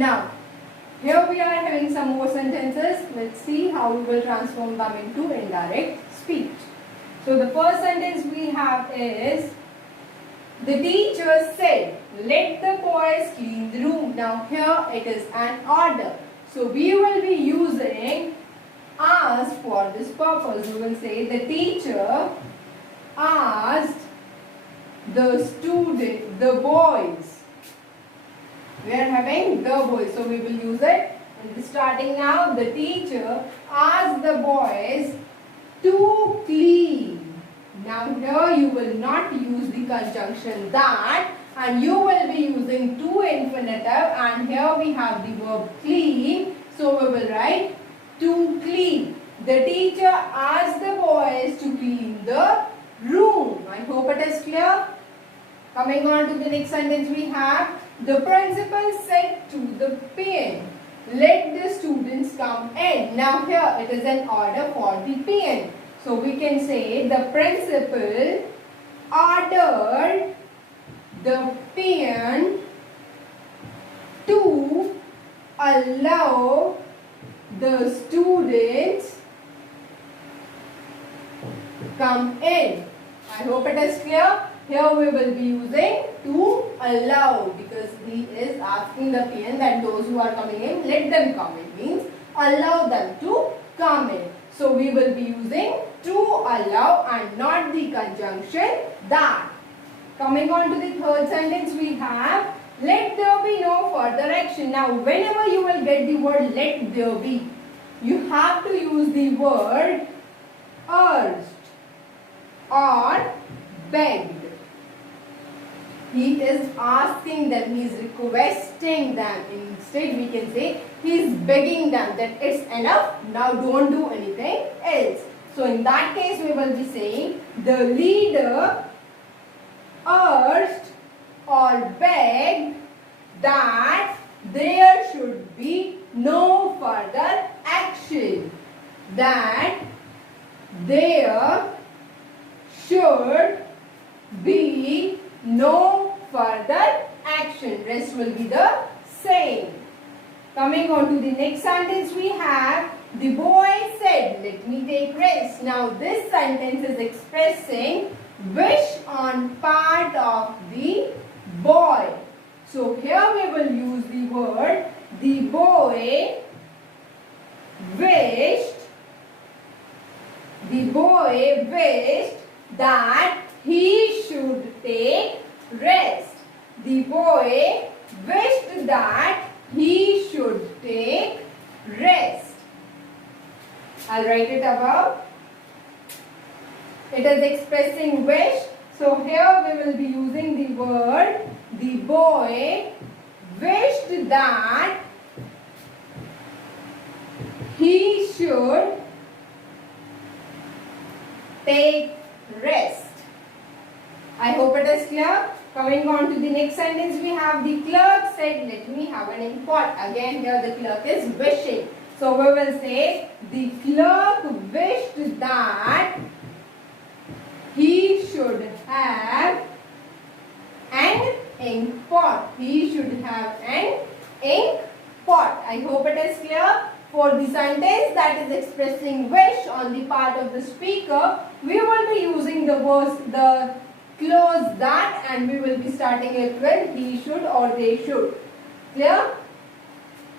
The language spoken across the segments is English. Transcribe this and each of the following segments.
Now, here we are having some more sentences. Let's see how we will transform them into indirect speech. So the first sentence we have is, the teacher said, let the boys clean the room. Now here it is an order. So we will be using asked for this purpose. We will say the teacher asked the boys. We are having the boys, so we will use it. And starting now, the teacher asked the boys to clean. Now here you will not use the conjunction that, and you will be using to infinitive, and here we have the verb clean. So we will write to clean. The teacher asked the boys to clean the room. I hope it is clear. Coming on to the next sentence we have, the principal said to the peon, let the students come in. Now here it is an order for the peon. So we can say the principal ordered the peon to allow the students come in. I hope it is clear. Here we will be using to allow, because he is asking the peon that those who are coming in, let them come in, means allow them to come in. So we will be using to allow and not the conjunction that. Coming on to the third sentence we have, let there be no further action. Now whenever you will get the word let there be, you have to use the word urged or begged. He is asking them, he is requesting them. Instead we can say he is begging them that it's enough, now don't do anything else. So in that case we will be saying the leader urged or begged that there should be no further action. That there should be no further action. Rest will be the same. Coming on to the next sentence we have, the boy said, let me take rest. Now this sentence is expressing wish on part of the boy. So here we will use the word, the boy wished that he should take rest. The boy wished that he should take rest. I'll write it above. It is expressing wish. So here we will be using the word, the boy wished that he should take rest. I hope it is clear. Coming on to the next sentence, we have the clerk said, let me have an import. Again here the clerk is wishing. So we will say, the clerk wished that he should have an ink pot. He should have an ink pot. I hope it is clear. For the sentence that is expressing wish on the part of the speaker, we will be using the clause that, and we will be starting it with he should or they should. Clear?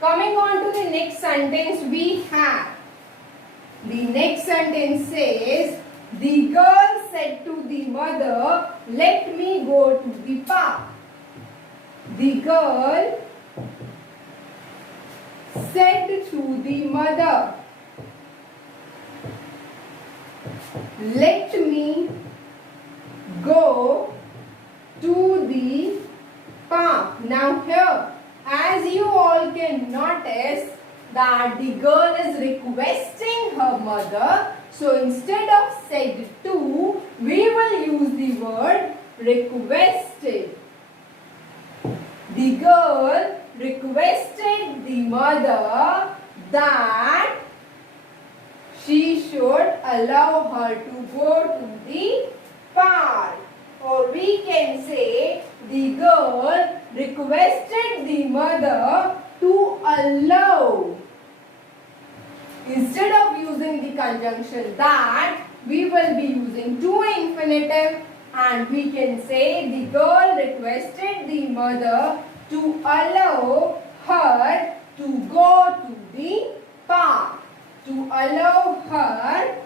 Coming on to the next sentence we have. The next sentence says, the girl said to the mother, let me go to the park. The girl said to the mother, let me go to the park. Now here, as you all can notice that the girl is requesting her mother. So instead of said to, we will use the word requested. The girl requested the mother that she should allow her to go to the park. Or we can say the girl requested the mother to allow. Instead of using the conjunction that, we will be using to infinitive, and we can say the girl requested the mother to allow her to go to the park. To allow her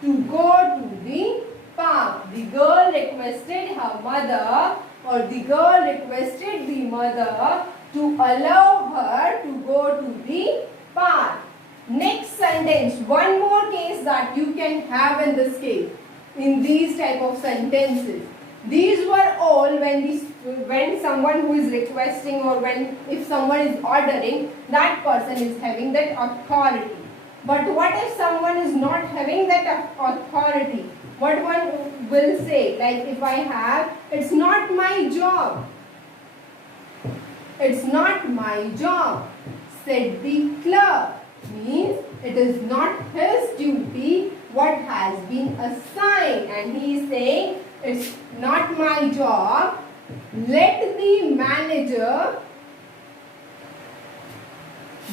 to go to the park. The girl requested her mother, or the girl requested the mother to allow her to go to the park. Next sentence, one more case that you can have in this case, in these type of sentences. These were all when someone who is requesting, or if someone is ordering, that person is having that authority. But what if someone is not having that authority? What one will say? Like if I have, it's not my job. It's not my job, said the clerk. Means it is not his duty what has been assigned, and he is saying it's not my job. Let the manager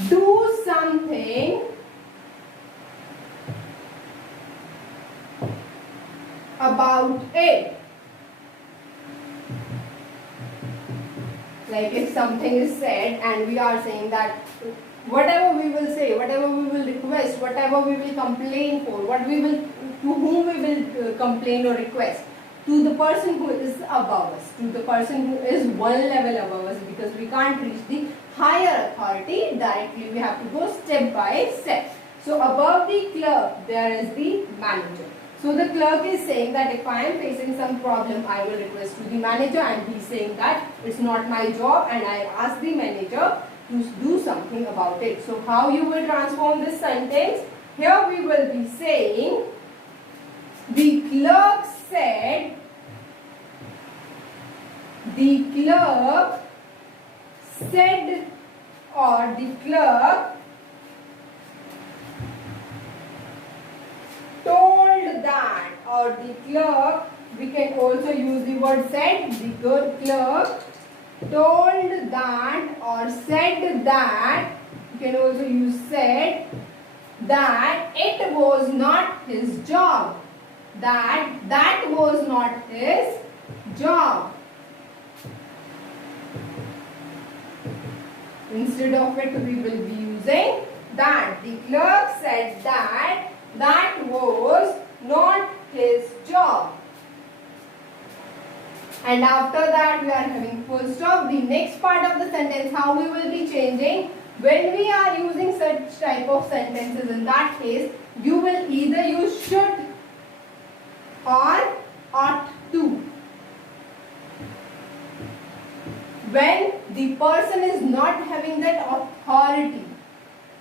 do something about it. Like if something is said and we are saying that whatever we will say, whatever we will request, whatever we will complain for, to whom we will complain or request, to the person who is above us, to the person who is one level above us, because we can't reach the higher authority directly, we have to go step by step. So above the clerk there is the manager. So the clerk is saying that if I am facing some problem, I will request to the manager, and he is saying that it's not my job and I ask the manager to do something about it. So how you will transform this sentence? Here we will be saying the clerk said, or the clerk told that, or the clerk, we can also use the word said, the good clerk told that or said that, you can also use said, that it was not his job. That was not his job. Instead of it, we will be using that. The clerk said that was not his job. And after that, we are having full stop. The next part of the sentence, how we will be changing. When we are using such type of sentences, in that case, you will either use should or ought to. When the person is not having that authority,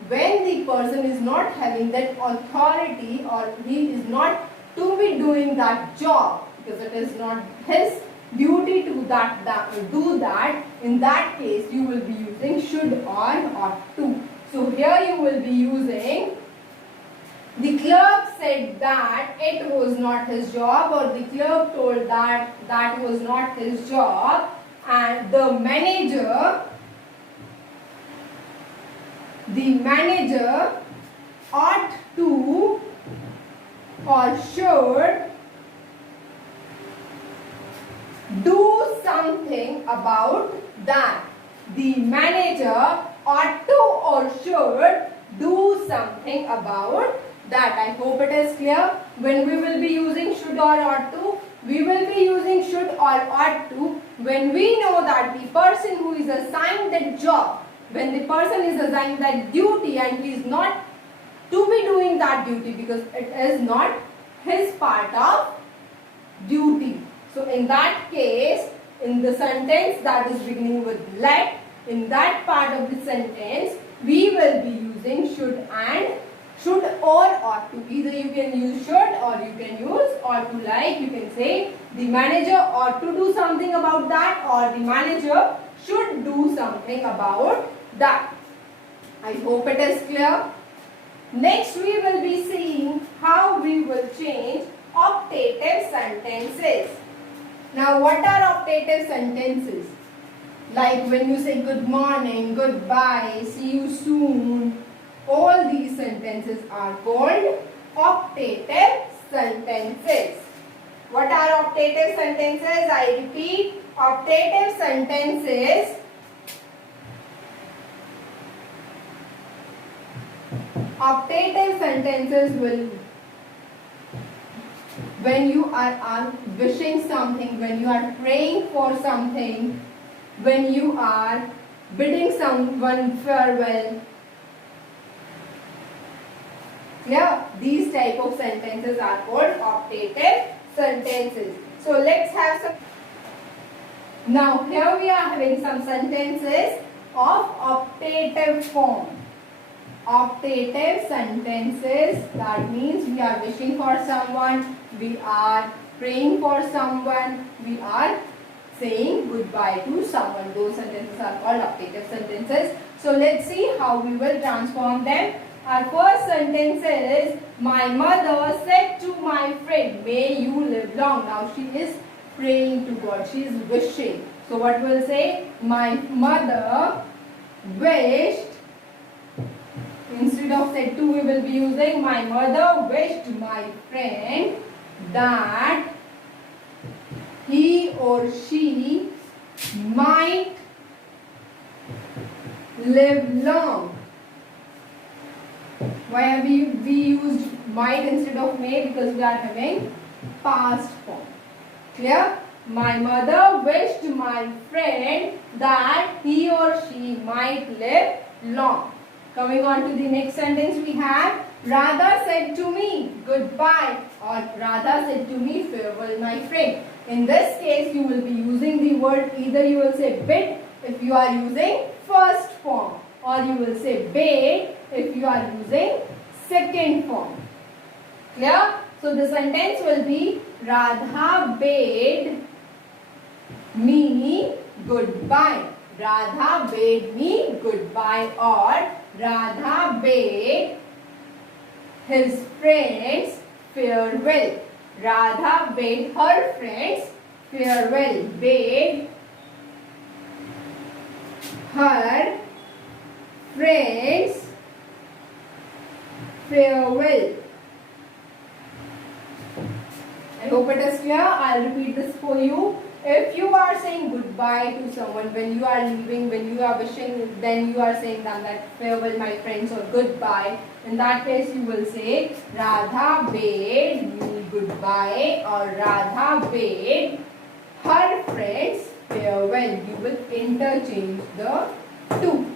when the person is not having that authority, or he is not to be doing that job, because it is not his duty to do that, in that case you will be using should or ought to. So here you will be using the clerk said that it was not his job, or the clerk told that was not his job, and the manager ought to or should do something about that. The manager ought to or should do something about that. I hope it is clear. When we will be using should or ought to, we will be using should or ought to when we know that the person who is assigned that job, when the person is assigned that duty and he is not to be doing that duty because it is not his part of duty. So in that case, in the sentence that is beginning with let, in that part of the sentence, we will be using should or ought to. Either you can use should or you can use ought to. Like you can say the manager ought to do something about that, or the manager should do something about that. I hope it is clear. Next we will be seeing how we will change optative sentences. Now what are optative sentences? Like when you say good morning, goodbye, see you soon, all these sentences are called optative sentences. What are optative sentences? I repeat, optative sentences will, when you are wishing something, when you are praying for something, when you are bidding someone farewell. Yeah, these type of sentences are called optative sentences. So let's have some. Now here we are having some sentences of optative form. Optative sentences, that means we are wishing for someone, we are praying for someone, we are saying goodbye to someone. Those sentences are called optative sentences. So let's see how we will transform them. Our first sentence is, my mother said to my friend, may you live long. Now she is praying to God, she is wishing. So what will say? My mother wished. Instead of said to, we will be using, my mother wished my friend that he or she might live long. Why have we used might instead of may? Because we are having past form. Clear? My mother wished my friend that he or she might live long. Coming on to the next sentence, we have, Radha said to me goodbye, or Radha said to me farewell my friend. In this case, you will be using the word, either you will say bid if you are using first form, or you will say bade if you are using second form. Clear? So the sentence will be, Radha bade me goodbye. Radha bade me goodbye, or Radha bade his friends farewell. Radha bade her friends farewell. Bade her friends farewell. I hope it is clear. I'll repeat this for you. If you are saying goodbye to someone, when you are leaving, when you are wishing, then you are saying that farewell my friends or goodbye. In that case, you will say Radha bade me goodbye, or Radha bade her friends farewell. You will interchange the two.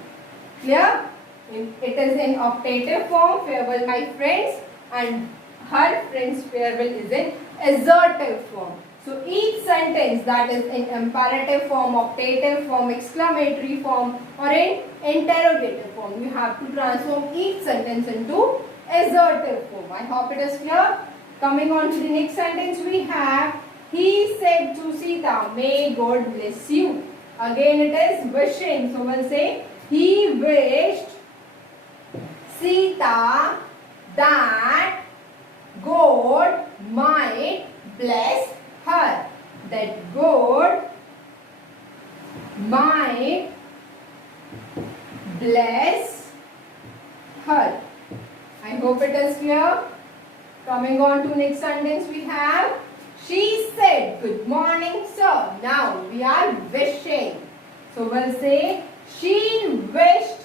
Clear? It is in optative form, farewell my friends, and her friends farewell is in assertive form. So each sentence that is in imperative form, optative form, exclamatory form, or in interrogative form, you have to transform each sentence into assertive form. I hope it is clear. Coming on to the next sentence, we have, he said to Sita, may God bless you. Again it is wishing. So we'll say, he wished Sita that God might bless her. That God might bless her. I hope it is clear. Coming on to next sentence, we have, she said, good morning sir. Now we are wishing. So we'll say, she wished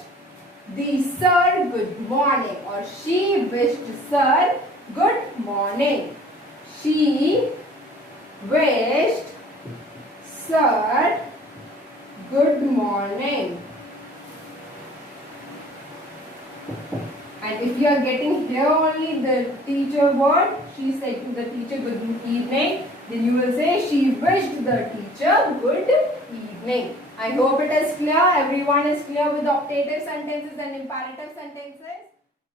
the sir good morning, or she wished sir good morning. She wished sir good morning. And if you are getting here only the teacher word, she said to the teacher good evening, then you will say she wished the teacher good evening. I hope it is clear. Everyone is clear with optative sentences and imperative sentences.